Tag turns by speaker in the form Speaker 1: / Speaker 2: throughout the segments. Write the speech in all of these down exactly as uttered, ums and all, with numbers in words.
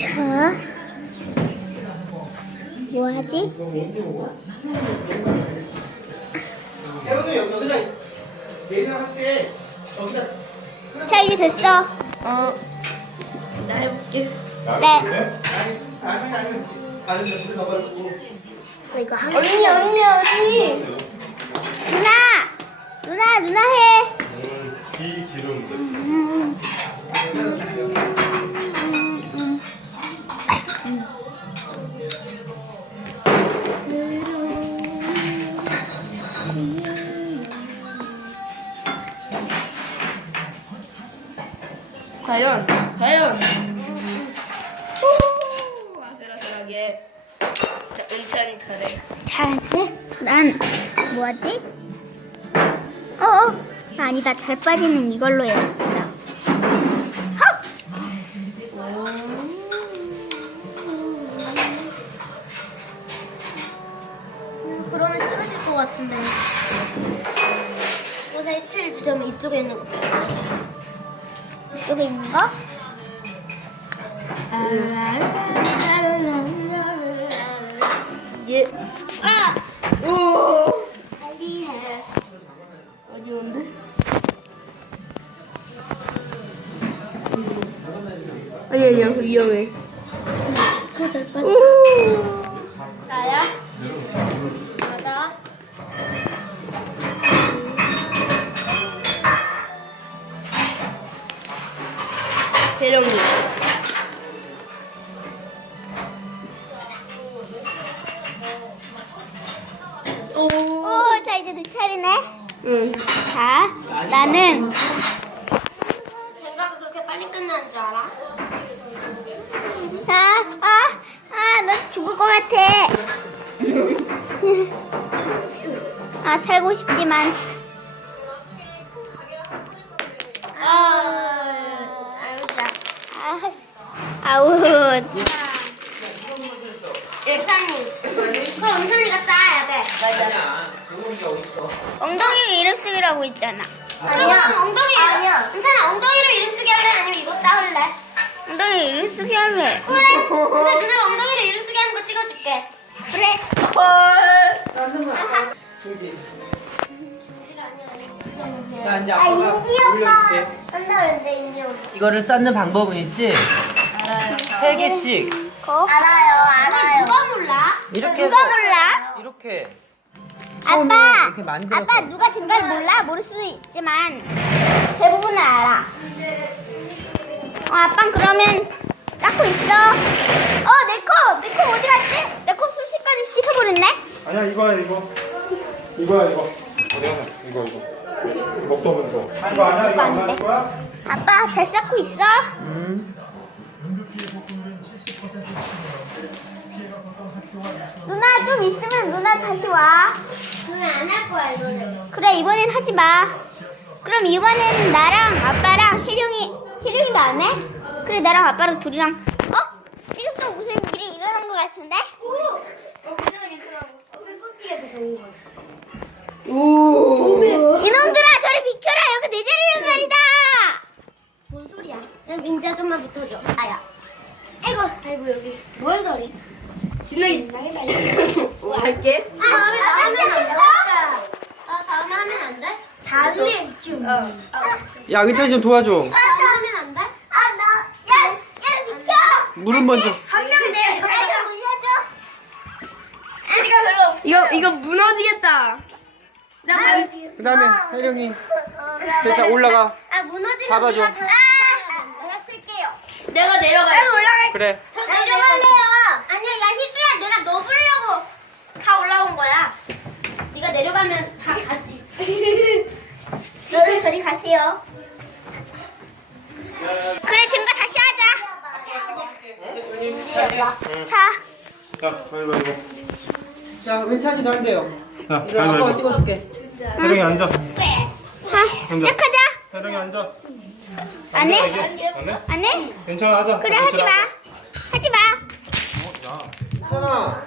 Speaker 1: 자, 뭐하지? 자, 이제 됐어.
Speaker 2: 어, 나 해볼게.
Speaker 1: 네.
Speaker 2: 어, 이거 한 언니, 언니, 언니.
Speaker 1: 누나! 누나, 누나 해.
Speaker 3: 기 기름.
Speaker 1: 음.
Speaker 2: 과연, 과연. 오, 아슬아슬하게. 자, 은찬이 차례.
Speaker 1: 잘하지? 난 뭐하지? 어, 어. 아니다. 잘 빠지는 이걸로 해야겠다. 헉!
Speaker 2: 음, 그러면 쓰러질 것 같은데. 옷에 히트를 주자면 이쪽에 있는 거.
Speaker 1: 이쪽에 있는 거?
Speaker 2: 예. 아! 오! 빨리 해. 어려운데? 아니, 아니야. 위험해.
Speaker 1: 그거 잘 빠져.
Speaker 2: 오! 나야? 나다. 대령이. 오.
Speaker 1: 오, 자, 이제 내 차례네.
Speaker 2: 응.
Speaker 1: 자, 나는
Speaker 2: 생각이 그렇게 빨리 끝나는 줄 알아?
Speaker 1: 자, 아, 아, 나 죽을 것 같아. 아, 살고 싶지만.
Speaker 2: 아, 알겠어.
Speaker 1: 아, 아웃.
Speaker 2: 일찬이. 그럼 은찬이가 싸야 돼.
Speaker 4: 아니야. 그런 게 어딨어.
Speaker 1: 엉덩이로 이름 쓰기라고 있잖아.
Speaker 2: 아니야. 엉덩이. 아니야. 은찬아, 엉덩이로 이름 쓰기 할래? 아니면 이거 싸울래?
Speaker 1: 엉덩이로 이름 쓰기 할래.
Speaker 2: 그래. 근데 누나가 엉덩이로 이름 쓰기 하는 거 찍어줄게.
Speaker 1: 그래.
Speaker 2: 헐.
Speaker 4: 쌓는 거야. 중지.
Speaker 2: 진지가 아니라
Speaker 4: 자, 이제
Speaker 2: 아,
Speaker 4: 아빠가
Speaker 2: 인지 오빠.
Speaker 4: 올려줄게.
Speaker 2: 한다는데 인지 오빠.
Speaker 4: 이거를 쌓는 방법은 있지?
Speaker 2: 알아요.
Speaker 4: 세 개씩.
Speaker 1: 거?
Speaker 2: 알아요, 알아요. 누가 몰라?
Speaker 4: 이렇게
Speaker 1: 누가
Speaker 4: 해서
Speaker 1: 몰라?
Speaker 4: 이렇게. 처음에
Speaker 1: 아빠,
Speaker 4: 이렇게 만들어서.
Speaker 1: 아빠 누가 증가를 몰라? 모를 수도 있지만 대부분은 알아. 어, 아빠는 그러면 쌓고 있어. 어, 내 컵! 내 컵 어디 갔지? 내 컵 순식간에 씻어버렸네?
Speaker 3: 아니야 이거야 이거. 이거야 이거. 어디 가서 이거 이거. 먹도 없는 거. 이거 아니야 이거 안 맞을 거야?
Speaker 1: 아빠 잘 쌓고 있어?
Speaker 4: 음.
Speaker 1: 누나 좀 있으면 누나 다시 와.
Speaker 2: 그러면 안 할 거야, 이거는.
Speaker 1: 그래, 이번엔 하지 마. 그럼 이번엔 나랑 아빠랑 혜령이, 혜령이도 안 해? 그래, 나랑 아빠랑 둘이랑. 어? 지금 또 무슨 일이 일어난 것 같은데?
Speaker 2: 오.
Speaker 1: 이놈들아, 저리 비켜라. 여기 내 자리란 말이다.
Speaker 2: 뭔 소리야? 야, 민지야, 좀만 붙어줘. 아야. 아이고, 아이고, 여기. 뭔 소리? 진나기. 뭐 할게? 아, 다음에 하면 안 돼? 아, 다음에 하면 안 돼? 다음에 좀. 어.
Speaker 4: 야, 은찬이 좀 도와줘.
Speaker 2: 아, 하면 안 돼?
Speaker 1: 아, 나, 야, 야, 비켜.
Speaker 4: 물은 먼저.
Speaker 1: 한 명 내 자리가 물려줘.
Speaker 2: 소리가 별로 없어. 이거, 이거 무너지겠다. 나
Speaker 4: 그 다음에 혜령이. 자, 올라가.
Speaker 2: 아, 무너지면
Speaker 4: 잡아줘.
Speaker 2: 네가 다
Speaker 1: 아, 제가 쓸게요.
Speaker 2: 내가 내려가.
Speaker 1: 올라갈
Speaker 4: 그래.
Speaker 2: 저 내려갈래요. 아니야, 야 희수야, 내가 너 부르려고 다 올라온 거야. 네가 내려가면 다 가지.
Speaker 1: 너도 저리 가세요. 그래, 증거 다시 하자. 자,
Speaker 3: 자 이거 이거.
Speaker 4: 자, 은찬이도 한대요.
Speaker 3: 자
Speaker 4: 이리 아빠가
Speaker 3: 이거.
Speaker 4: 찍어줄게.
Speaker 3: 혜령이 앉아.
Speaker 1: 자,
Speaker 3: 앉아.
Speaker 1: 시작하자.
Speaker 3: 혜령이 앉아.
Speaker 1: 안 해?
Speaker 3: 안 해?
Speaker 1: 안 해?
Speaker 3: 괜찮아 하자.
Speaker 1: 그래, 하지 마. 하지 마.
Speaker 4: 괜찮아.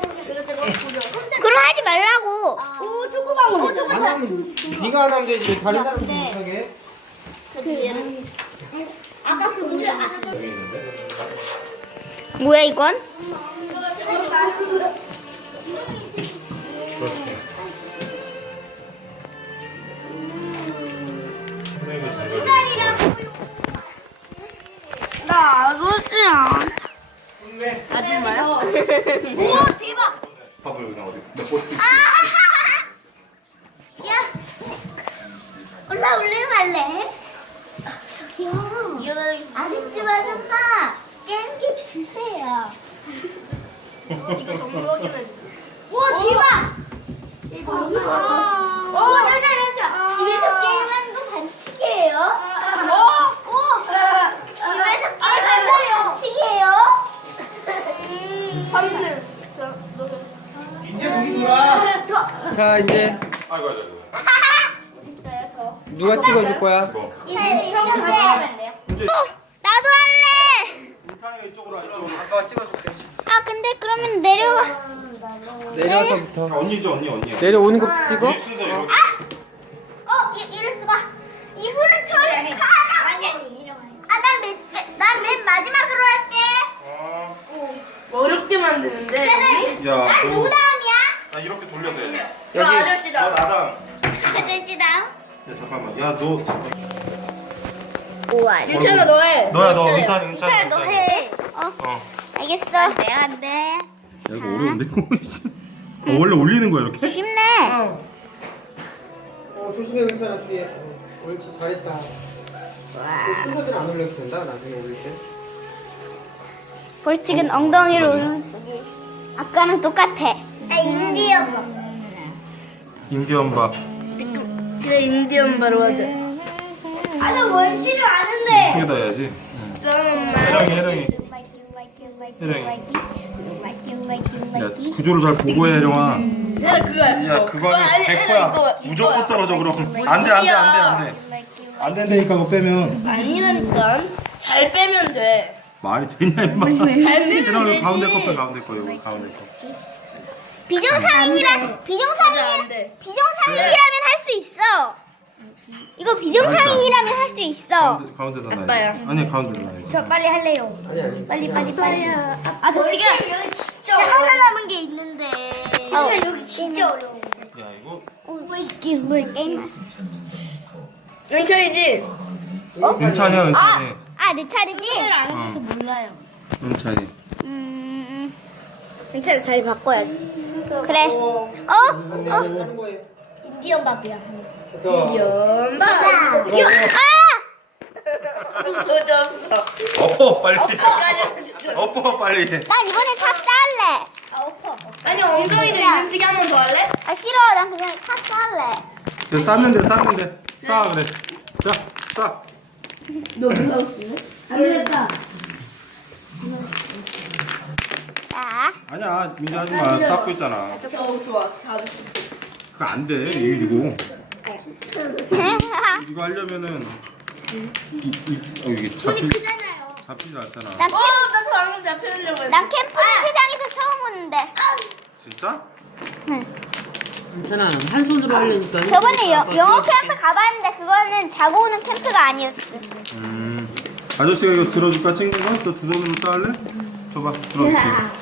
Speaker 1: 그럼 하지 말라고.
Speaker 2: 오, 조그만 거. 오, 조그만
Speaker 4: 안 하면 네가 안 하면 되지. 다른 사람도 못하게.
Speaker 2: 아까 그 무슨 아,
Speaker 1: 뭐야 이건?
Speaker 3: 그렇지. 선생님이 잘
Speaker 1: 나 아저씨야.
Speaker 2: 아줌마요?
Speaker 1: 우와 대박.
Speaker 3: 밥을 그냥 어디 몇 번.
Speaker 1: 야 올라 올래 말래? 저기요. 아랫집 아줌마 게임기 주세요.
Speaker 2: 이거 정보 확인해.
Speaker 1: 우와 대박. 오 잠시만 잠시만. 집에서 게임하는 거 반칙이에요? 오! 오! 집에서 게임하는 거 반칙이에요?
Speaker 2: 확인해.
Speaker 3: 이제 거기 좋아.
Speaker 4: 자 이제
Speaker 3: 아이고 아이고.
Speaker 4: 누가 찍어줄 거야?
Speaker 3: 이거.
Speaker 1: 이제 형 하면 돼요. 나도 할래.
Speaker 3: 인탄이가 이쪽으로 와 이쪽으로.
Speaker 4: 아빠가 찍어줄게.
Speaker 1: 아 근데 그러면 내려가.
Speaker 4: 내려서부터
Speaker 3: 아, 언니죠 언니 언니.
Speaker 4: 내려오는 것부터 찍어?
Speaker 3: 이 순서 이렇게.
Speaker 1: 어 이, 이럴 수가. 이분은 저를 가라. 아난맨난 마지막으로 할게.
Speaker 3: 아.
Speaker 2: 어렵게 만드는데.
Speaker 1: 나는
Speaker 3: 야,
Speaker 1: 난
Speaker 3: 너-
Speaker 1: 누구 다음이야?
Speaker 3: 아 이렇게 돌려도 돼.
Speaker 2: 저
Speaker 4: 여기
Speaker 3: 너
Speaker 2: 아저씨다.
Speaker 3: 나당.
Speaker 1: 아저씨 다음.
Speaker 3: 야 잠깐만. 야 너.
Speaker 1: 우와.
Speaker 2: 윤찬아 너 해.
Speaker 3: 너야 너 은찬이 은찬이
Speaker 1: 차를 너 해. 어
Speaker 3: 어.
Speaker 1: 알겠어. 내가 안 돼.
Speaker 3: 야 이거 어려운데? 어, 원래 올리는 거야 이렇게?
Speaker 1: 쉽네.
Speaker 4: 어 조심해 괜찮아 뒤에. 어, 옳지 잘했다. 순서대로 안 올려도 된다 나중에 올릴 때.
Speaker 1: 벌칙은 엉덩이로 오르는 쪽이. 아까는 똑같아. 아 인디어.
Speaker 3: 인디언 밥.
Speaker 2: 그래 인디언 바로 하자.
Speaker 1: 아나 원시를 아는데.
Speaker 3: 크게다 해야지. 혜령이 혜령이. 야 구조를 잘 보고 해 혜령아.
Speaker 2: 야 그거야 그거.
Speaker 3: 야 그거는 백 퍼야. 무조건 떨어져 그럼. 안돼 안돼 안돼 안돼. 안 된다니까 그거 빼면.
Speaker 2: 아니라니까. 잘 빼면 돼.
Speaker 3: 말이 되냐 임마.
Speaker 2: 잘 빼면
Speaker 3: 혜령이
Speaker 2: 되지.
Speaker 3: 가운데 거 빼 가운데 거 이거 가운데 거.
Speaker 1: 비정상인이라 비정상인이라
Speaker 2: 안 돼.
Speaker 1: 비정상인이라면 할 수 있어. 이거 비정상인이라면 할 수 있어.
Speaker 3: 가운데 가운데다 놔.
Speaker 2: 아빠야.
Speaker 3: 아니 가운데다 놔.
Speaker 1: 저 빨리 할래요.
Speaker 4: 아니 아니.
Speaker 1: 빨리 빨리 빨리. 아 저 지금 여기 진짜 하나 남은 게 있는데. 어. 여기 진짜 어려워.
Speaker 3: 야 이거.
Speaker 1: 뭐 있긴 뭐 게임.
Speaker 2: 윤찬이지.
Speaker 3: 은찬이야 은찬이.
Speaker 1: 아내 차례지?
Speaker 2: 안 해줘서 몰라요.
Speaker 3: 은찬이.
Speaker 1: 음.
Speaker 2: 윤찬이 잘 바꿔야지.
Speaker 1: 그래. 어?
Speaker 4: 하는 거예요.
Speaker 1: 인디언 밥이야.
Speaker 2: 인디언 바.
Speaker 1: 요. 아!
Speaker 2: 도전.
Speaker 3: 엎어 빨리. 엎어 빨리.
Speaker 1: 난 이번에 탑 쌓을래. 아 오퍼.
Speaker 2: 아니 엉덩이를 이름치기 한 번 더 할래?
Speaker 1: 아 싫어. 난 그냥 탑 쌓을래.
Speaker 3: 네, 쌌는데 쌌는데 싸 그래. 자 싸.
Speaker 2: 너 뭐야? 안 됐다.
Speaker 1: 자.
Speaker 3: 아니야 민지 하지 마. 닦고 있잖아.
Speaker 2: 어 좋아. 잘했어.
Speaker 3: 그거 안 돼. 이거 이거 하려면은 이, 이, 어, 이게 잡히
Speaker 1: 크잖아요.
Speaker 3: 잡히지 않잖아.
Speaker 1: 난, 캠,
Speaker 2: 어나 방금 잡혀려고 했어.
Speaker 1: 난 캠프 세상에서 처음 오는데.
Speaker 3: 진짜?
Speaker 5: 괜찮아. 한 손으로 하려니까.
Speaker 1: 저번에 여, 영어 캠프 가봤는데 그거는 자고 오는 캠프가 아니었어.
Speaker 3: 음. 아저씨가 이거 들어줄까 찍는 거? 너 두 손으로 싸울래? 줘봐 들어줄게.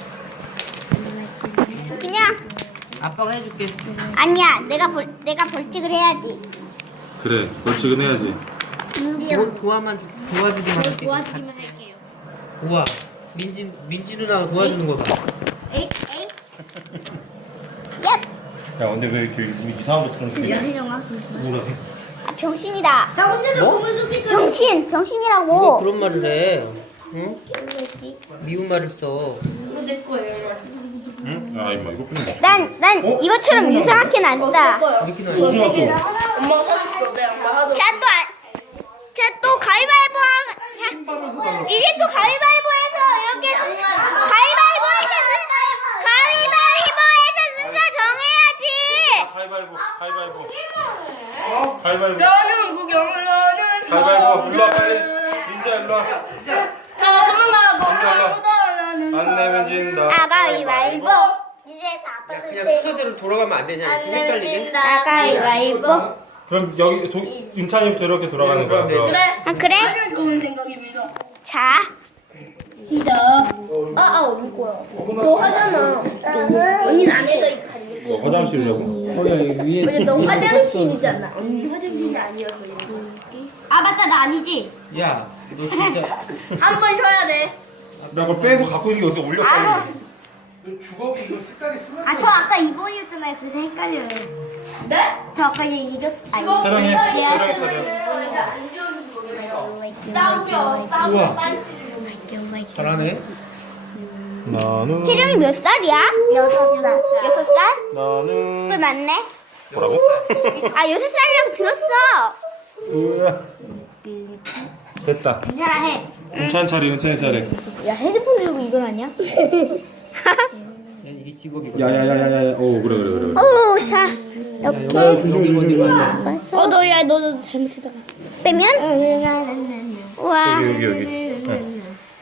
Speaker 1: 그냥
Speaker 5: 아빠가 해줄게.
Speaker 1: 아니야. 내가 벌 내가 벌칙을 해야지.
Speaker 3: 그래 벌칙은 해야지.
Speaker 5: 도, 도와만 도와주기만 할게.
Speaker 1: 도와주기만 할게요.
Speaker 5: 우와. 민지 민지 누나가 도와주는 거 봐.
Speaker 1: 에이 에이. 얍.
Speaker 3: 야 근데 왜 이렇게 이상한 거 틀어주냐? 뭐라 해?
Speaker 1: 아 병신이다. 나 혼자서
Speaker 5: 뭐?
Speaker 1: 병신
Speaker 5: 누가
Speaker 1: 병신이라고.
Speaker 5: 그런 말을 해? 응? 미운 말을 써.
Speaker 2: 내 거예요.
Speaker 3: 응? 야 임마 이거 필요
Speaker 1: 난 난
Speaker 3: 어?
Speaker 1: 이것처럼 유사하게는 안 싸.
Speaker 5: 이렇게 나.
Speaker 3: 어디 갔어?
Speaker 2: 엄마가 사줬어. 내 엄마 하도.
Speaker 1: 자 또 자 또 가위바위보 하. 자, 이제 또 가위바위보해서 이렇게 가위바위보해서 가위바위보해서 순서 정해야지.
Speaker 3: 가위바위보 가위바위보 어? 가위바위보
Speaker 2: 나는 구경을 하는
Speaker 3: 가위바위보 일로와 빨리 민지야 일로와
Speaker 2: 가만하고
Speaker 3: 안 내면 진다
Speaker 1: 아 가위바위보. 이제
Speaker 5: 야, 그냥 순서대로 돌아가면 안 되냐? 이렇게 헷갈리게?
Speaker 1: 아 가위바위보.
Speaker 3: 그럼 여기 도, 윤찬이부터 이렇게 돌아가는 거야.
Speaker 5: 그럼 되지.
Speaker 2: 그래.
Speaker 1: 아 그래?
Speaker 2: 아주 좋은 생각입니다.
Speaker 1: 자
Speaker 2: 아아 올 거야. 너 하잖아. 언니는 안 해서 이거 가는 거야.
Speaker 3: 뭐 화장실이라고?
Speaker 5: 어, 야, 여기 위에.
Speaker 2: 왜냐 너 화장실이잖아. 언니 화장실이 아니어서 이거. 아 맞다 나 아니지.
Speaker 5: 야, 너 진짜.
Speaker 2: 한 번 쉬어야 돼.
Speaker 3: 나 그걸 빼서 갖고 있는 게 어디서 올렸다.
Speaker 4: 주걱이 이거 색깔이 스물.
Speaker 2: 아 저 아까 이 번이었잖아요. 그래서 헷갈려요. 네? 저 아까 얘 이겼어. 아니.
Speaker 3: 혜령이,
Speaker 2: 예.
Speaker 3: 혜령이 사진.
Speaker 2: 싸우려.
Speaker 5: 우와. 잘하네.
Speaker 3: 나는.
Speaker 1: 혜령이 몇 살이야?
Speaker 2: 여섯 살.
Speaker 1: 여섯 살?
Speaker 3: 나는.
Speaker 1: 꽤 많네.
Speaker 3: 뭐라고?
Speaker 1: 아 여섯 살이라고 들었어.
Speaker 3: 으아. 됐다.
Speaker 2: 괜찮아 해.
Speaker 3: 은찬 차례, 은찬 차례.
Speaker 1: 야 헤드폰 들고 이걸 하냐?
Speaker 5: 이게 직업이고.
Speaker 3: 야야야야야. 오 그래 그래 그래. 그래.
Speaker 1: 오, 자.
Speaker 5: 야, 여기, 여기 어디로 가냐?
Speaker 1: 어, 너, 야, 너도 잘못했다가. 빼면? 와.
Speaker 3: 여기 여기 여기. 응.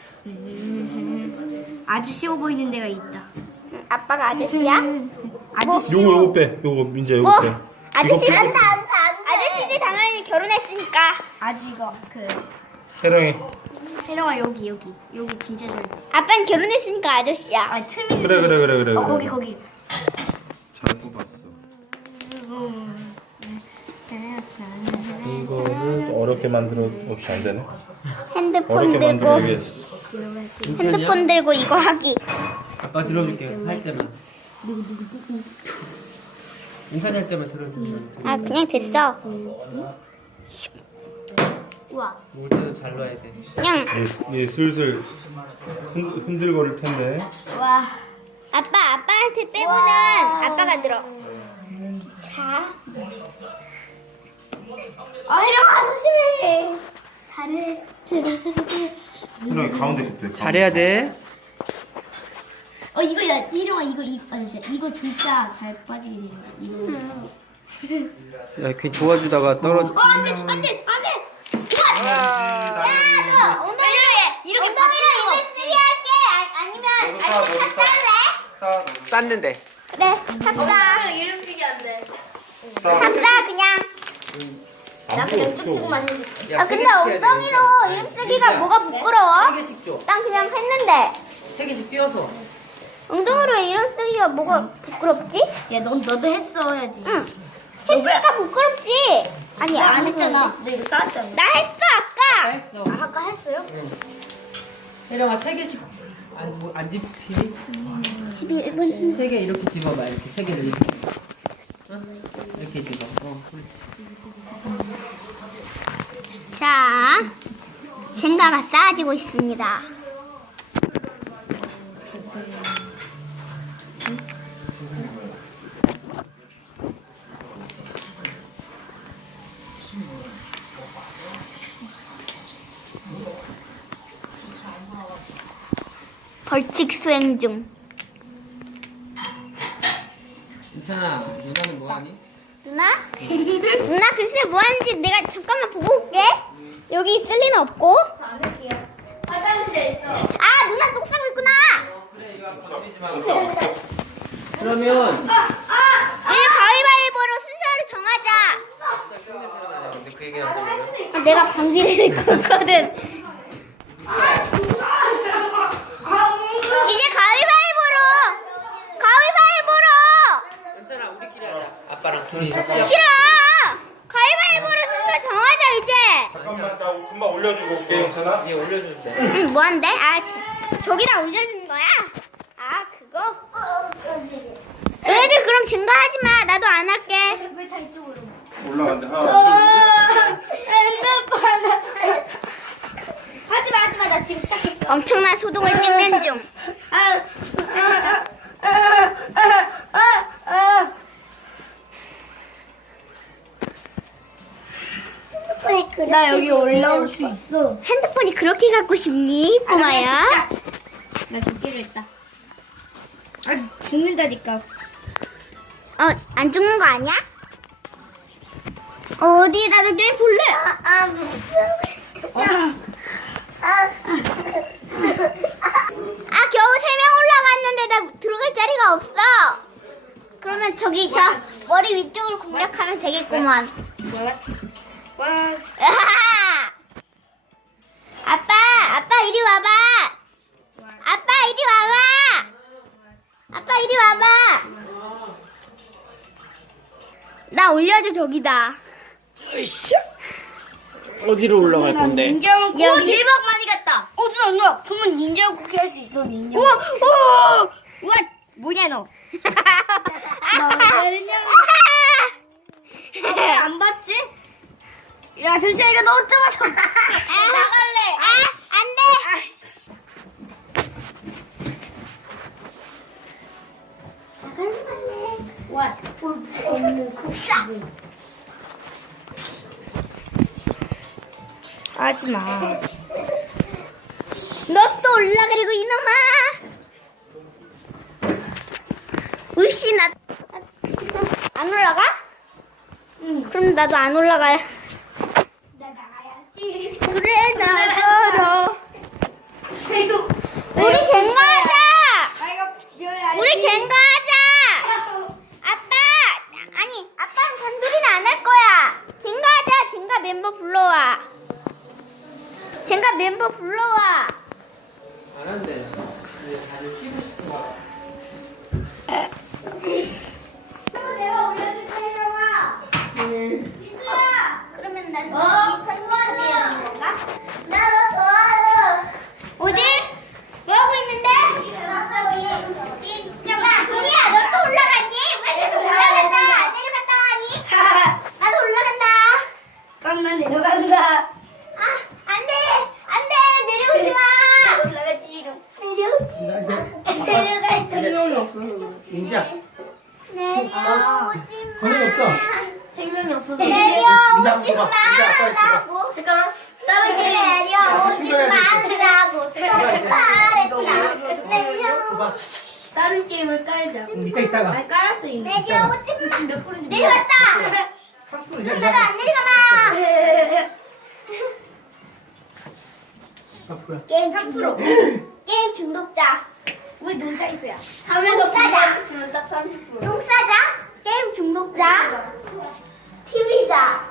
Speaker 2: 아주 쉬워 보이는 데가 있다.
Speaker 1: 아빠가 아저씨야?
Speaker 2: 아저씨.
Speaker 3: 요거 요거 빼. 요거 민재 요거
Speaker 1: 뭐?
Speaker 3: 빼.
Speaker 1: 아저씨?
Speaker 3: 이거 빼.
Speaker 1: 안돼, 안돼, 안돼. 아저씨들 당연히 결혼했으니까.
Speaker 2: 아주 이거 그
Speaker 3: 혜령이.
Speaker 2: 혜령아 여기 여기 여기 진짜 잘.
Speaker 1: 아빠는 결혼했으니까 아저씨야.
Speaker 2: 아 틈이.
Speaker 3: 그래 그래 그래 그래.
Speaker 2: 어
Speaker 3: 그래.
Speaker 2: 거기 거기.
Speaker 3: 잘 뽑았어. 이거를 어렵게 만들어 혹시 안 되네?
Speaker 1: 핸드폰
Speaker 3: 어렵게
Speaker 1: 들고,
Speaker 3: 만들어야겠어.
Speaker 1: 핸드폰 들고 이거 하기.
Speaker 5: 아빠 들어줄게. 할 때만. 인사할 할 때만 들어주면.
Speaker 1: 아, 그냥 됐어.
Speaker 2: 우와.
Speaker 5: 올 때도 잘 넣어야 돼.
Speaker 1: 그냥,
Speaker 3: 얘, 얘 슬슬 흔, 흔들거릴 텐데.
Speaker 2: 와.
Speaker 1: 아빠, 아빠한테 빼고는 아빠가 들어. 자.
Speaker 2: 아 혜령아 조심해. 잘해. 들어 들어 들어.
Speaker 3: 혜령이 가운데 굽대.
Speaker 5: 잘해야 돼.
Speaker 2: 어 이거 야 혜령아 이거 이 아니 진짜 이거 진짜 잘 빠지게 돼. 이거.
Speaker 5: 야, 괜히 도와주다가 떨어져.
Speaker 2: 어 안돼 안돼 안돼.
Speaker 1: 야, 너 엉덩이를,
Speaker 2: 이렇게
Speaker 1: 엉덩이를
Speaker 2: 받칠
Speaker 1: 이물질이 할게. 아, 아니면, 아니면 다 쌀래?
Speaker 5: 쌌는데.
Speaker 1: 그래, 탑싸.
Speaker 2: 이름 쓰기 안 돼.
Speaker 1: 탑싸, 그냥.
Speaker 2: 나 그냥 쭉쭉만 해줄게.
Speaker 1: 아, 근데 엉덩이로 이름 쓰기가 뭐가 부끄러워?
Speaker 5: 세 개씩 줘.
Speaker 1: 난 그냥 했는데.
Speaker 5: 세 개씩 띄워서.
Speaker 1: 엉덩이로 이름 쓰기가 뭐가 부끄럽지?
Speaker 2: 야 너 너도 했어야지.
Speaker 1: 응. 했으니까 부끄럽지. 아니,
Speaker 2: 나 안
Speaker 1: 안
Speaker 2: 했잖아. 너 이거 쌓았잖아.
Speaker 1: 나 했어, 아까.
Speaker 5: 했어.
Speaker 2: 아, 아까 했어요?
Speaker 5: 혜령아, 세 개씩 안, 뭐, 안 집히니?
Speaker 1: 십일 분.
Speaker 5: 세 개 이렇게 집어봐. 이렇게 세 개를 이렇게. 어? 이렇게 집어. 어, 그렇지.
Speaker 1: 자, 젠가가 쌓아지고 있습니다. 벌칙 수행 중.
Speaker 5: 괜찮아. 누나는 뭐하니?
Speaker 1: 누나? 누나 글쎄 뭐 하는지 내가 잠깐만 보고 올게. 여기 있을 리는 없고.
Speaker 2: 안 할게요. 화장실에 있어.
Speaker 1: 아, 누나 똥 싸고 있구나.
Speaker 5: 그래, 이거 건드리지 마. 그러면.
Speaker 1: 이제 가위바위보로 순서를 정하자.
Speaker 5: 근데 그 얘기하면 돼.
Speaker 1: 아, 내가 방귀를 껐거든. 이제 가위바위보로. 가위바위보로.
Speaker 5: 괜찮아, 우리끼리 하자. 아빠랑 둘이.
Speaker 1: 싫어. 가위바위보로 순서 정하자 이제.
Speaker 3: 잠깐만 나 금방 올려주고 올게. 괜찮아?
Speaker 5: 얘 올려줄 때.
Speaker 1: 응, 뭐한대? 아, 저, 저기다 올려주는 거야? 아, 그거? 너희들 그럼 증거하지 마. 나도 안 할게.
Speaker 2: 왜 다 이쪽으로?
Speaker 3: 올라간대. 하나,
Speaker 2: 핸드폰. 하지마 하지마 나 지금 시작했어.
Speaker 1: 엄청난 소동을 찍는 중.
Speaker 2: 나 여기 올라올 수 있어.
Speaker 1: 핸드폰이 그렇게 갖고 싶니, 꼬마야?
Speaker 2: 나 죽기로 했다. 아 죽는다니까.
Speaker 1: 어, 안 죽는 거 아니야? 어디에다 너 게임 볼래? 아, 아, 겨우 세 명 올라갔는데 나 들어갈 자리가 없어. 그러면 저기 저 머리 위쪽으로 공략하면 되겠구먼. 아빠, 아빠 이리 와봐. 나 올려줘 저기다.
Speaker 5: 어디로 올라갈 건데?
Speaker 2: 닌자 여기
Speaker 1: 대박 많이 갔다.
Speaker 2: 어 누나 누나 그러면 닌자 쿠키 할 수 있어 닌자 우와 우와 우와 뭐냐 너 안 봤지? 야 잠시만 이거 너무 좁아서 나갈래
Speaker 1: 아, 안 돼.
Speaker 2: 와 없는 쿠키 하지마
Speaker 1: 너 또 올라가려고 이놈아. 울씨 나 안 올라가? 응. 그럼 나도 안 올라가.
Speaker 2: 나 나가야지
Speaker 1: 그래 나가라.
Speaker 2: 그리고
Speaker 1: 우리 젠가하자.
Speaker 2: 내가 비워야지
Speaker 1: 우리 젠가하자. 아빠 아니 아빠랑 단둘이는 안 할 거야. 젠가하자. 젠가 멤버 불러와. 젠가 멤버 불러와.
Speaker 5: 안 한대. 근데 다들 쉬고 싶은 거야.
Speaker 1: 내가 올려줄 테러와. 이수야. 그러면 난
Speaker 2: 어?
Speaker 1: 편집하는 건가? 나로 도와줘. 어디? 뭐 하고 있는데? 저기 시작아. 동이야, 너 또 올라갔니? 왜 계속 올라간다? 안 내려갔다 하니? 나도 올라간다.
Speaker 2: 깡만 내려간다
Speaker 1: 아, 안 돼, 안 돼, 내려오지 마.
Speaker 2: 올라가지
Speaker 1: 내려오지
Speaker 5: 나 이제
Speaker 1: 내려갈 수
Speaker 5: 생명이 없어. 민지야.
Speaker 1: 내려오지 마.
Speaker 5: 권이 없어.
Speaker 2: 생명이 없어서
Speaker 1: 내려오지
Speaker 5: 봐. 이제 아빠 있어 봐.
Speaker 1: 말라고.
Speaker 2: 잠깐만
Speaker 1: 다른 길 내려오지 말라고. 또 말했다. 내려.
Speaker 2: 다른 게임을 깔자
Speaker 5: 이따 이따가.
Speaker 2: 아 깔았어 이미
Speaker 1: 내려오지 마.
Speaker 2: 몇 분인지
Speaker 1: 내려왔다.
Speaker 5: 삼십 분 이제.
Speaker 1: 나도 안 내려가봐.
Speaker 5: 앞으로.
Speaker 1: 게임 중독. 게임 중독자.
Speaker 2: 우리 놀자 있어요
Speaker 1: 똥 싸자.
Speaker 2: 지금 딱 삼십 분
Speaker 1: 똥 싸자. 게임 중독자. 티비자.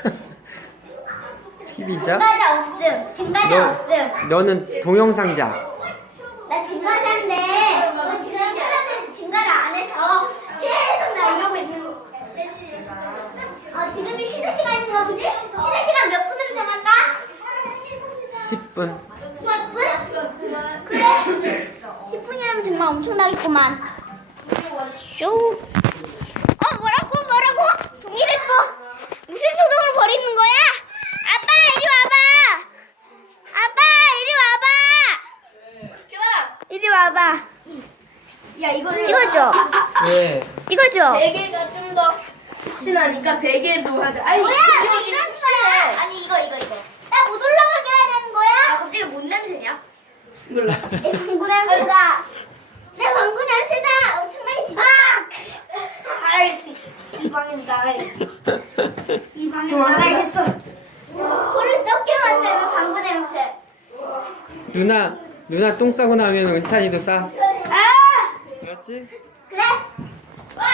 Speaker 5: 티비자?
Speaker 1: 증가자 없음. 증가자 없음.
Speaker 5: 너는 동영상자.
Speaker 1: 나 증가자인데 너 지금 사람들 증가를 안 해서 계속 나 이러고 있는 거. 어 지금이 쉬는 시간인가 보지? 쉬는 시간 몇 분으로 정할까?
Speaker 5: 십 분.
Speaker 1: 십 분? 그래. 십 분이라면 정말 엄청나겠구만. 쇼. 어 뭐라고 뭐라고? 동이를 또 무슨 소동을 벌이는 거야? 아빠 이리 와봐. 아빠 이리 와봐. 이리 와봐.
Speaker 2: 야 이거
Speaker 1: 찍어줘.
Speaker 5: 왜?
Speaker 1: 찍어줘.
Speaker 2: 베개가 좀 더 푹신하니까 베개도 하자 아니
Speaker 1: 뭐야? 왜 이런 거야? 아니 이거 이거 이거. 나 못 올라가게 해야 되는
Speaker 2: 아
Speaker 1: 거야?
Speaker 2: 갑자기 뭔 냄새냐?
Speaker 5: 몰라.
Speaker 1: 내 방구 냄새다. 내 방구 냄새다. 엄청나게 진짜.
Speaker 2: 가야겠어 이 방에서 나가야겠어 이 방에서 나가야겠어
Speaker 1: 코를 썩게 만드는 방구 냄새.
Speaker 5: 누나 누나 똥 싸고 나면 은찬이도 싸.
Speaker 1: 아
Speaker 5: 알았지?
Speaker 1: 그래. 와.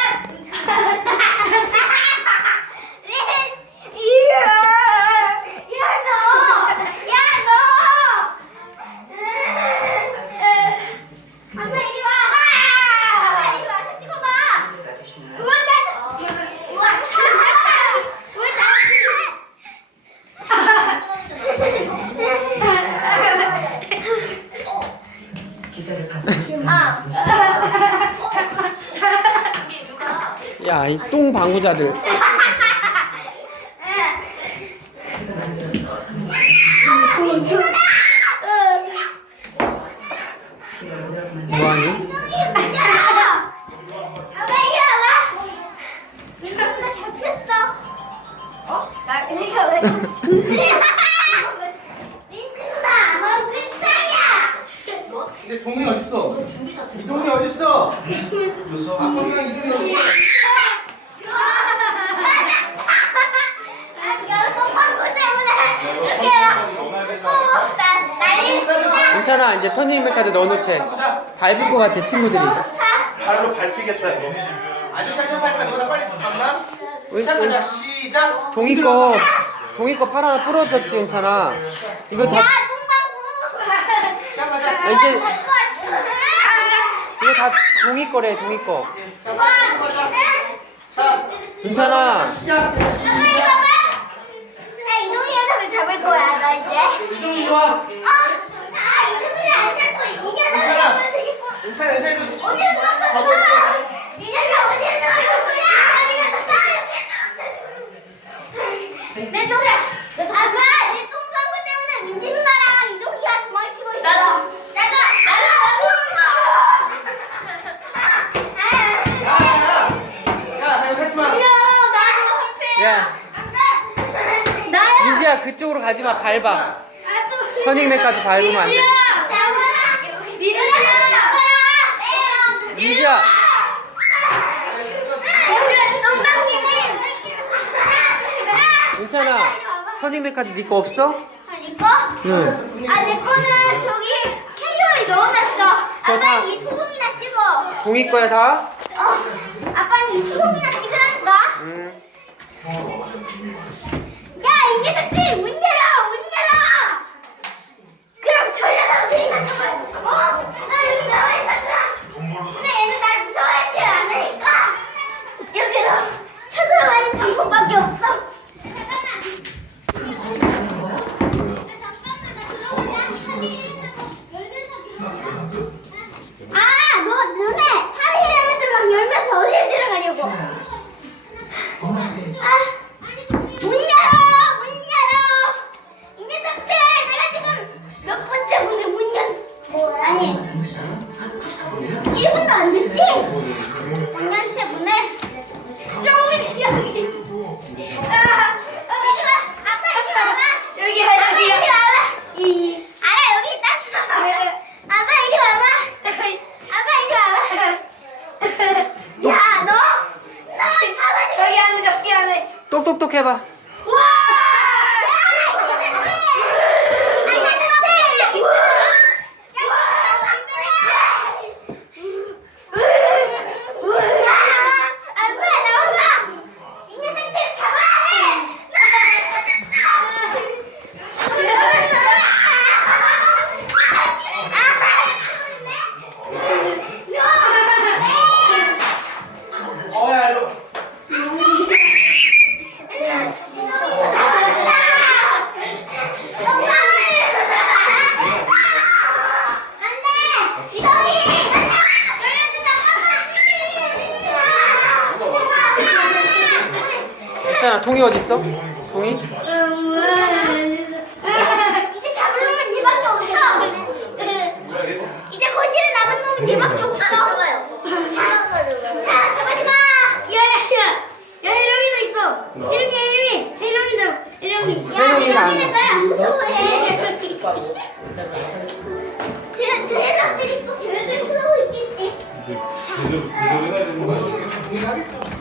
Speaker 1: 이야. 야 너. 야 너. 아빠 이리 와. 아빠 이리 와서 찍어봐. 우와 나. 우와. 우와
Speaker 6: 기사를 받으시는
Speaker 1: 아.
Speaker 5: 야, 이 똥 방구자들.
Speaker 6: 제가 만들어서 선물 제가 뭐라고 만들
Speaker 5: 뭐하니?
Speaker 1: 아빠 이리 와봐. 나 잡혔어.
Speaker 2: 어? 나 내가 왜
Speaker 1: 민준아, 너 끝장이야.
Speaker 5: 근데 동이 어딨어? 이 동이 어딨어? 아빠랑 이 동이 어딨어?
Speaker 1: 아, 여기 방구 때문에 이렇게 어, 나 난리 치자.
Speaker 5: 괜찮아, 이제 터닝백까지 넣어놓지. 밟을 것 같아, 친구들이.
Speaker 3: 발로 밟히겠다 이거.
Speaker 4: 아주 샷샷 할까? 너보다 빨리 간다.
Speaker 5: 은,
Speaker 4: 시작하자.
Speaker 5: 은,
Speaker 4: 시작.
Speaker 5: 동이 거, 동이 거 팔 하나 부러졌지, 괜찮아. 이거
Speaker 1: 야,
Speaker 5: 다,
Speaker 1: 똥방구.
Speaker 4: 시작하자.
Speaker 5: 아, 이제, 이거 다 동이 거래, 동이 거.
Speaker 1: 와,
Speaker 4: 자,
Speaker 5: 괜찮아.
Speaker 1: 아빠 이거 봐. 나 이동이 녀석을 잡을 거야. 나 이제.
Speaker 4: 이동이 와.
Speaker 1: 아, 나 이동이를 안 잡고 이 녀석을 잡으면 되겠고.
Speaker 4: 괜찮아, 괜찮아.
Speaker 1: 어디로 도망갔어? 이 녀석 어디로 도망갔어? 어디가 나 내 손에. 아빠 내 똥방구 때문에 민지 누나랑 이동이가 도망치고 있어. 나도. 나도.
Speaker 4: 야, 하지 마.
Speaker 5: 야, 민지야 그쪽으로 가지 마. 밟아. 터닝맨까지 밟으면 안 돼. 민지야. 괜찮아. 터닝맨까지 네 거 없어?
Speaker 1: 이거?
Speaker 5: 응.
Speaker 1: 아, 내 거는 저기 캐리어에 넣어놨어.
Speaker 5: 그거 다-
Speaker 1: 아빠는 이 수동이나 찍어.
Speaker 5: 동이 거야 다?
Speaker 1: 어, 아빠는 이 수동이나 찍으라니까.
Speaker 5: 응.
Speaker 1: 야, 이 녀석들 문 열어, 문 열어. 그럼 저 녀석들이 가져가. 어? 나 여기 나와 있었다. 근데 얘는 날 무서워하지 않으니까 여기서 쳐들어가는 방법밖에 없어. 잠깐만.
Speaker 6: 거짓말하는 거야?
Speaker 1: 잠깐만, 나 들어가자. 삼 일 열면서 들어가자. 아, 너 너네 삼 일 열면서 막 열면서 어디에 들어가려고?
Speaker 6: 엄마한테
Speaker 1: 아, 문 열어, 문 열어. 이 녀석들, 내가 지금 몇 번째 문을 문 연? 아니, 일 분도 안 됐지? 문 연채 문을 쫑 여기 있어. 아, 이리 와. 아빠 이리 와봐. 여기야, 여기야. 아빠 이리 와봐. 이. 알아, 여기 있다. 아빠 이리 와봐. 아빠 이리 와봐. 야, 너, 너 잡아줘. 저기 안에, 저기 안에.
Speaker 5: 똑똑똑 해봐.
Speaker 1: 와!
Speaker 4: 어, 야, 이거.
Speaker 5: 괜찮아. 동이 어디 있어? 동이?
Speaker 1: 이제 잡으려면 얘밖에 없어. 이제 거실에 남은 놈은 얘밖에 없어. 잡아요. 자, 잡아지 마. 야야야, 야 혜령이도 있어. 혜령이 혜령이 혜령이도 혜령이. 야
Speaker 5: 혜령이가 안
Speaker 1: 혜령이는 날안 무서워해. 쟤, 저 녀석들이 또 계획을 세우고 있겠지.
Speaker 3: 제대로 해야 되는 거 아니야?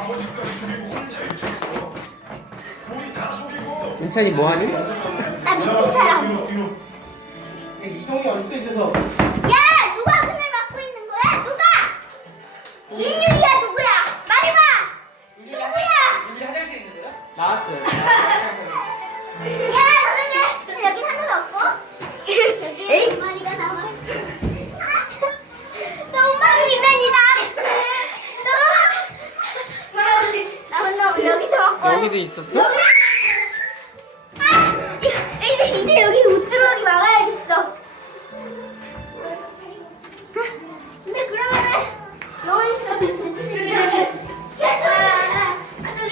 Speaker 5: 민찬이 뭐하니?
Speaker 1: 나 미친 사람.
Speaker 4: 이동이 어딨어, 이래서.
Speaker 1: 야, 누가 문을 막고 있는 거야? 누가? 인율이야 누구야? 말해봐. 누구야?
Speaker 4: 여기 화장실 있는데요?
Speaker 5: 나왔어요.
Speaker 1: 야, 그러네. 여긴 하나도 없고. 여기 두 마리가 나와. 똥방이맨이다. 너. 나 혼자 여기도 왔고.
Speaker 5: 여기도 있었어?
Speaker 1: 여기. 아, 이제 이제 여기 못 들어오게 막아야겠어. 근데 그러면은 너희 그러면 아, 저기.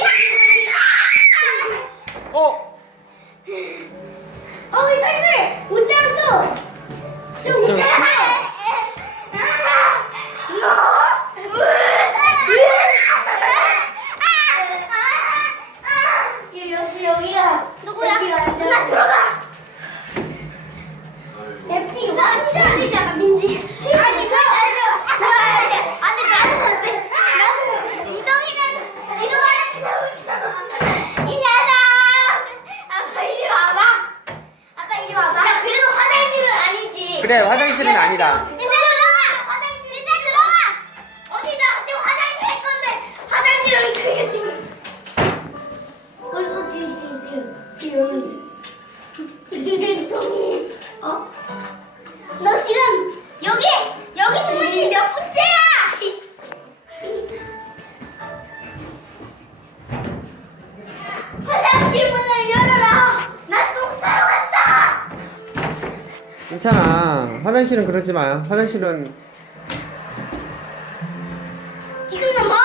Speaker 5: 어?
Speaker 1: 어, 이 탈출 못 잡았어. 좀 괜찮아. 역시 여기야. 누구야? 누나 들어가. 대피 완전 되잖아 민지. 아니 그럼 안돼. 안돼 나는 안돼. 나 이동이는 이동하는 이 녀석. 아빠 이리 와봐. 아빠 이리 와봐. 야 그래도 화장실은 아니지.
Speaker 5: 그래, 화장실은 아니다.
Speaker 1: 민재 들어와. 화장실. 민재 들어와. 어디다 지금 화장실 할 건데 화장실은 그게 지금. 어, 어 지금 지금 지금 지금 오는데. 동이 어? 너 지금 여기 여기 숨은 지몇 분째야?
Speaker 4: 괜찮아. 화장실은 그러지 마. 화장실은
Speaker 2: 지금 넘어.